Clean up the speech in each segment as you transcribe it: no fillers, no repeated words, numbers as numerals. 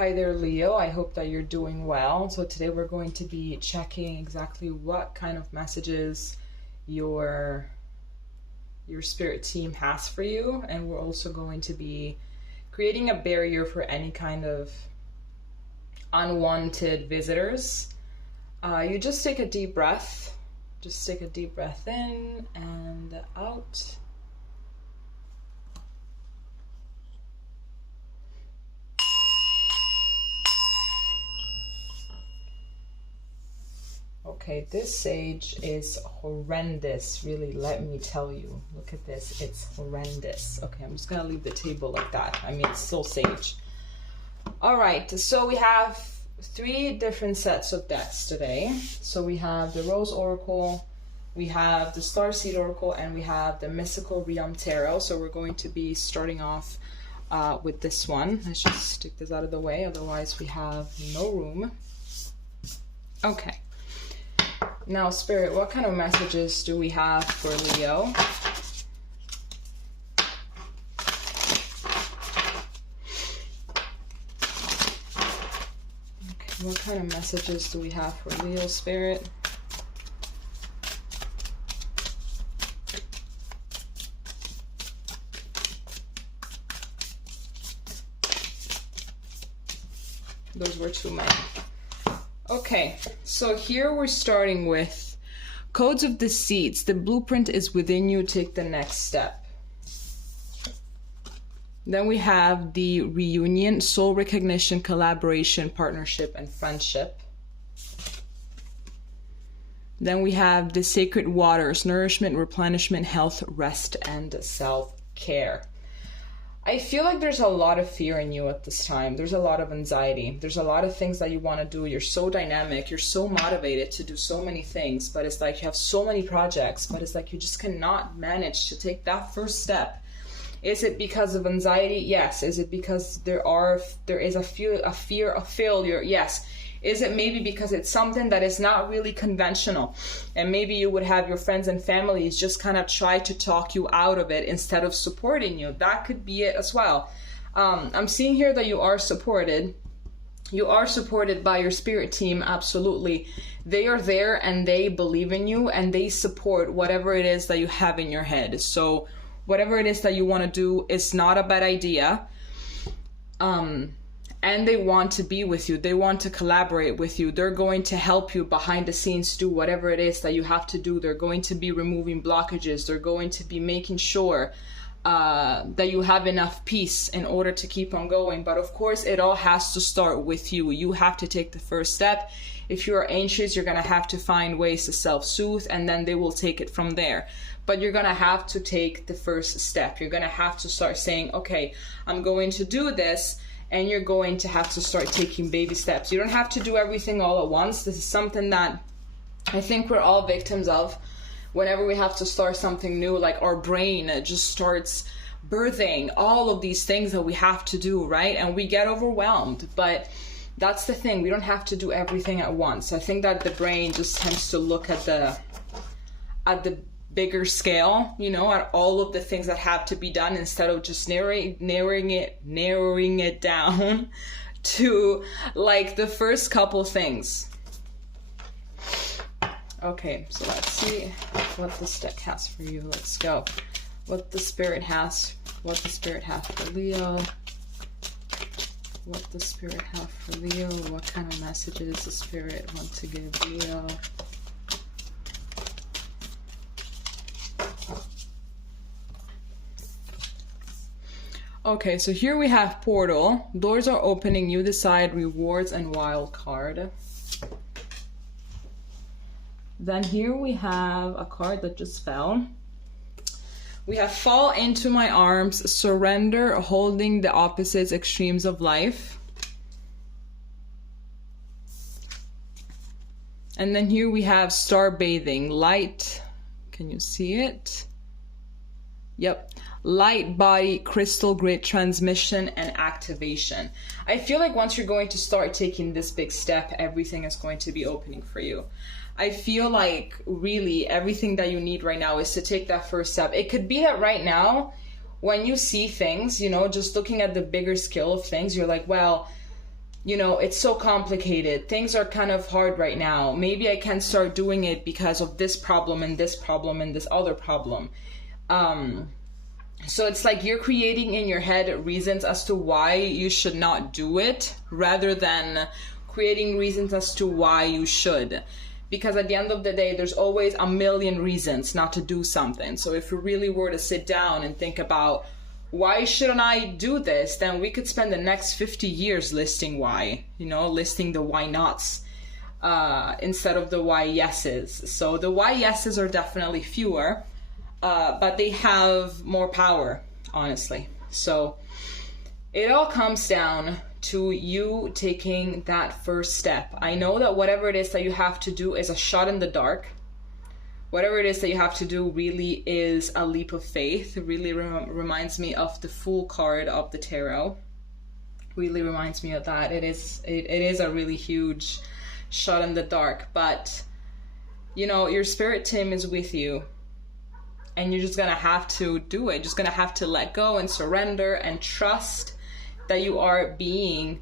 Hi there, Leo. I hope that you're doing well. So today we're going to be checking exactly what kind of messages your spirit team has for you, and we're also going to be creating a barrier for any kind of unwanted visitors. You just take a deep breath. Just take a deep breath in and out. Okay, this sage is horrendous, really, let me tell you. Look at this, it's horrendous. Okay, I'm just gonna leave the table like that. I mean, it's still sage. All right, so we have 3 different sets of decks today. So we have the Rose Oracle, we have the Starseed Oracle, and we have the Mystical Realm Tarot. So we're going to be starting off with this one. Let's just take this out of the way, otherwise we have no room. Okay. Now, Spirit, what kind of messages do we have for Leo? Okay, what kind of messages do we have for Leo, Spirit? Those were too many. Okay, so here we're starting with codes of the seeds. The blueprint is within you. Take the next step. Then we have the reunion, soul recognition, collaboration, partnership, and friendship. Then we have the sacred waters, nourishment, replenishment, health, rest, and self-care. I feel like there's a lot of fear in you at this time. There's a lot of anxiety. There's a lot of things that you want to do. You're so dynamic. You're so motivated to do so many things, but it's like you have so many projects, but it's like you just cannot manage to take that first step. Is it because of anxiety? Yes. Is it because there is a fear of failure? Yes. Is it maybe because it's something that is not really conventional, and maybe you would have your friends and families just kind of try to talk you out of it instead of supporting you? That could be it as well. I'm seeing here that you are supported. You are supported by your spirit team, absolutely. They are there and they believe in you and they support whatever it is that you have in your head. So whatever it is that you want to do is not a bad idea. And they want to be with you. They want to collaborate with you. They're going to help you behind the scenes do whatever it is that you have to do. They're going to be removing blockages. They're going to be making sure that you have enough peace in order to keep on going. But of course, it all has to start with you. You have to take the first step. If you are anxious, you're going to have to find ways to self-soothe, and then they will take it from there. But you're going to have to take the first step. You're going to have to start saying, okay, I'm going to do this. And you're going to have to start taking baby steps. You don't have to do everything all at once. This is something that I think we're all victims of. Whenever we have to start something new, like our brain just starts birthing all of these things that we have to do, right? And we get overwhelmed. But that's the thing. We don't have to do everything at once. I think that the brain just tends to look at the bigger scale, you know, at all of the things that have to be done, instead of just narrowing it down to like the first couple things. Okay, so let's see what this deck has for you. Let's go. What the spirit has for Leo. What the spirit has for Leo. What kind of messages the spirit want to give Leo. Okay, so here we have portal. Doors are opening. You decide. Rewards and wild card. Then here we have a card that just fell. We have fall into my arms. Surrender. Holding the opposites extremes of life. And then here we have star bathing. Light. Can you see it? Yep. Light body, crystal grid transmission, and activation. I feel like once you're going to start taking this big step, everything is going to be opening for you. I feel like really everything that you need right now is to take that first step. It could be that right now, when you see things, you know, just looking at the bigger scale of things, you're like, well, you know, it's so complicated. Things are kind of hard right now. Maybe I can start doing it because of this problem and this problem and this other problem. So it's like you're creating in your head reasons as to why you should not do it, rather than creating reasons as to why you should. Because at the end of the day, there's always a million reasons not to do something. So if we really were to sit down and think about, why shouldn't I do this? Then we could spend the next 50 years listing why, you know, listing the why nots instead of the why yeses. So the why yeses are definitely fewer, but they have more power, honestly. So it all comes down to you taking that first step. I know that whatever it is that you have to do is a shot in the dark. Whatever it is that you have to do really is a leap of faith. It really reminds me of the Fool card of the tarot. Really reminds me of that. It is a really huge shot in the dark. But, you know, your spirit team is with you. And you're just going to have to do it. Just going to have to let go and surrender and trust that you are being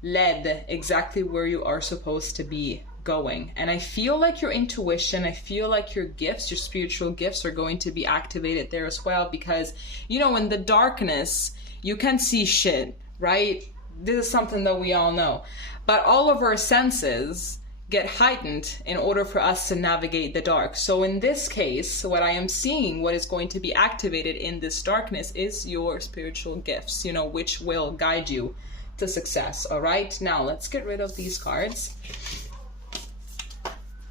led exactly where you are supposed to be going. And I feel like your intuition, I feel like your gifts, your spiritual gifts are going to be activated there as well, because, you know, in the darkness, you can see shit, right? This is something that we all know. But all of our senses get heightened in order for us to navigate the dark. So in this case, what I am seeing, what is going to be activated in this darkness is your spiritual gifts, you know, which will guide you to success. All right, now let's get rid of these cards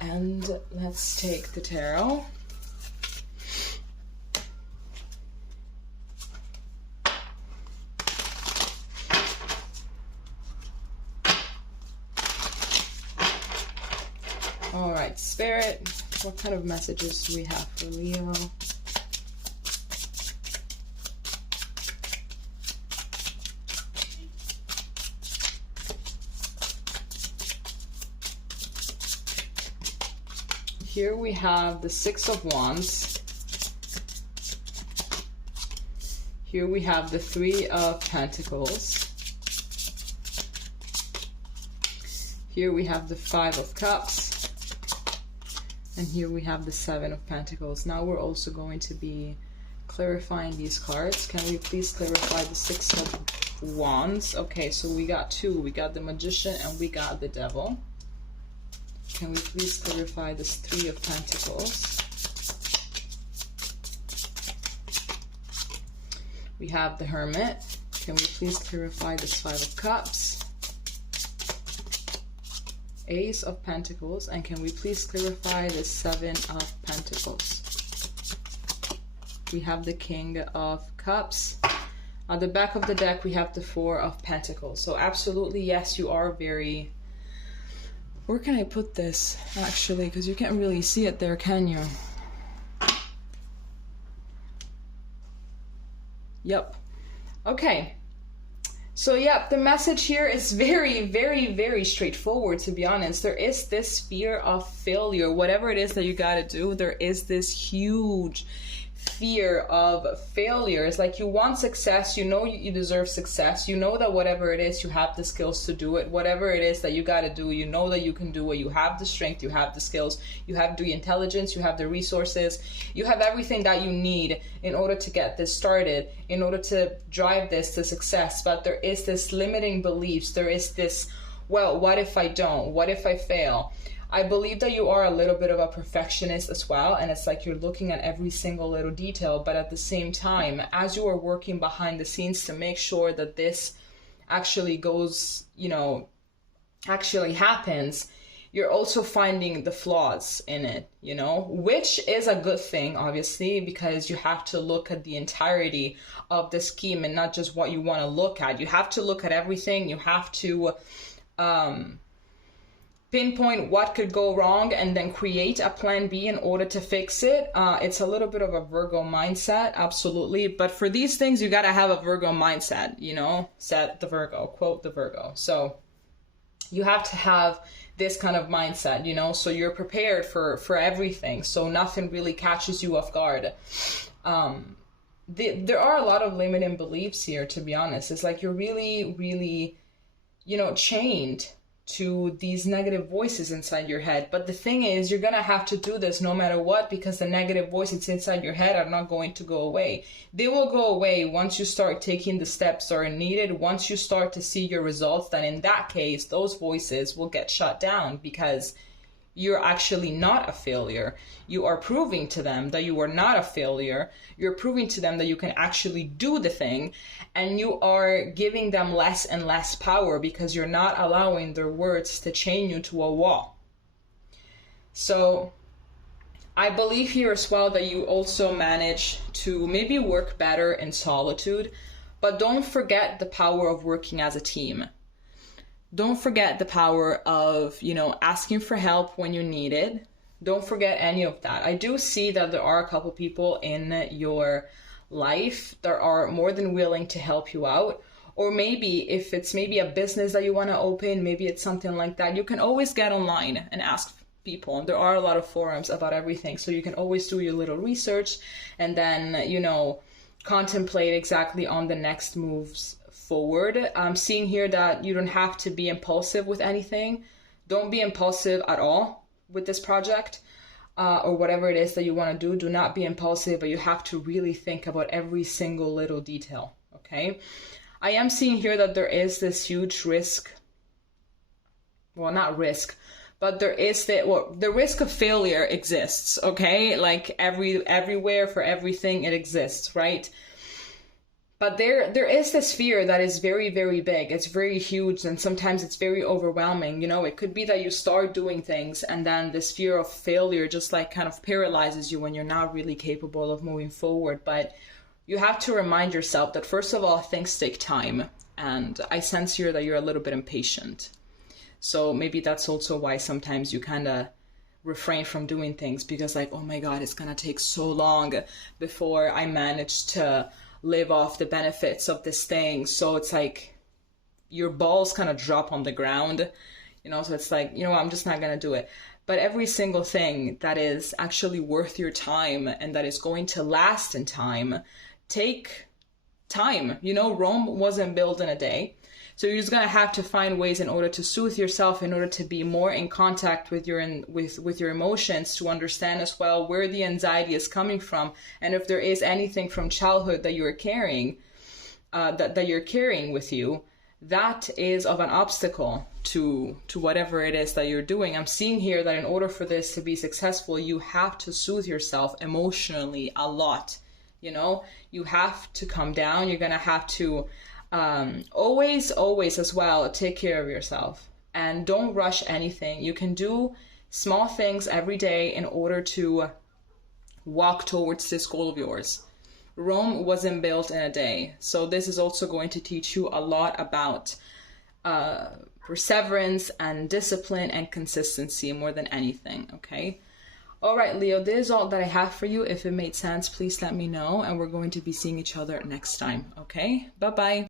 and let's take the tarot. All right, Spirit, what kind of messages do we have for Leo? Here we have the Six of Wands. Here we have the Three of Pentacles. Here we have the Five of Cups. And here we have the Seven of Pentacles. Now we're also going to be clarifying these cards. Can we please clarify the Six of Wands? Okay, so we got two. We got the Magician and we got the Devil. Can we please clarify this Three of Pentacles? We have the Hermit. Can we please clarify this Five of Cups? Ace of Pentacles, and can we please clarify the Seven of Pentacles? We have the King of Cups. On the back of the deck, we have the Four of Pentacles. So absolutely, yes, you are very... Where can I put this, actually? Because you can't really see it there, can you? Yep. Okay. So yeah, the message here is very, very, very straightforward, to be honest. There is this fear of failure. Whatever it is that you got to do, there is this huge fear of failure. It's like you want success, you know you deserve success, you know that whatever it is, you have the skills to do it. Whatever it is that you got to do, you know that you can do it. You have the strength, you have the skills, you have the intelligence, you have the resources, you have everything that you need in order to get this started, in order to drive this to success. But there is this limiting beliefs. There is this, well, what if I don't? What if I fail? I believe that you are a little bit of a perfectionist as well, and it's like you're looking at every single little detail, but at the same time, as you are working behind the scenes to make sure that this actually goes, you know, actually happens, you're also finding the flaws in it, you know, which is a good thing, obviously, because you have to look at the entirety of the scheme and not just what you want to look at. You have to look at everything. You have to pinpoint what could go wrong and then create a plan B in order to fix it. It's a little bit of a Virgo mindset, absolutely. But for these things, you got to have a Virgo mindset, you know, set the Virgo, quote the Virgo. So you have to have this kind of mindset, you know, so you're prepared for everything. So nothing really catches you off guard. There are a lot of limiting beliefs here, to be honest. It's like you're really chained to these negative voices inside your head. But the thing is, you're going to have to do this no matter what, because the negative voices inside your head are not going to go away. They will go away once you start taking the steps that are needed. Once you start to see your results, then in that case, those voices will get shut down, because you're actually not a failure. You are proving to them that you are not a failure. You're proving to them that you can actually do the thing, and you are giving them less and less power, because you're not allowing their words to chain you to a wall. So I believe here as well that you also manage to maybe work better in solitude, but don't forget the power of working as a team. Don't forget the power of, asking for help when you need it. Don't forget any of that. I do see that there are a couple people in your life that are more than willing to help you out. Or maybe if it's maybe a business that you want to open, maybe it's something like that, you can always get online and ask people. And there are a lot of forums about everything. So you can always do your little research and then, contemplate exactly on the next moves forward. I'm seeing here that you don't have to be impulsive with anything. Don't be impulsive at all with this project or whatever it is that you want to do. Do not be impulsive, but you have to really think about every single little detail, okay? I am seeing here that there is this huge risk. Well, not risk, but there is the risk of failure exists, okay? Like everywhere for everything, it exists, right? But there is this fear that is very, very big. It's very huge, and sometimes it's very overwhelming. It could be that you start doing things and then this fear of failure just like kind of paralyzes you when you're not really capable of moving forward. But you have to remind yourself that, first of all, things take time. And I sense here that you're a little bit impatient. So maybe that's also why sometimes you kind of refrain from doing things, because like, oh my God, it's going to take so long before I manage to live off the benefits of this thing. So it's like your balls kind of drop on the ground, so it's like, I'm just not going to do it. But every single thing that is actually worth your time and that is going to last in time, take time. Rome wasn't built in a day. So you're just going to have to find ways in order to soothe yourself, in order to be more in contact with your with your emotions, to understand as well where the anxiety is coming from, and if there is anything from childhood that you're carrying, that you're carrying with you, that is of an obstacle to whatever it is that you're doing. I'm seeing here that in order for this to be successful, you have to soothe yourself emotionally a lot. You have to calm down. You're going to have to always as well take care of yourself, and don't rush anything. You can do small things every day in order to walk towards this goal of yours. Rome wasn't built in a day. So this is also going to teach you a lot about perseverance and discipline and consistency more than anything, okay? All right, Leo, this is all that I have for you. If it made sense, please let me know, and we're going to be seeing each other next time, okay? Bye-bye.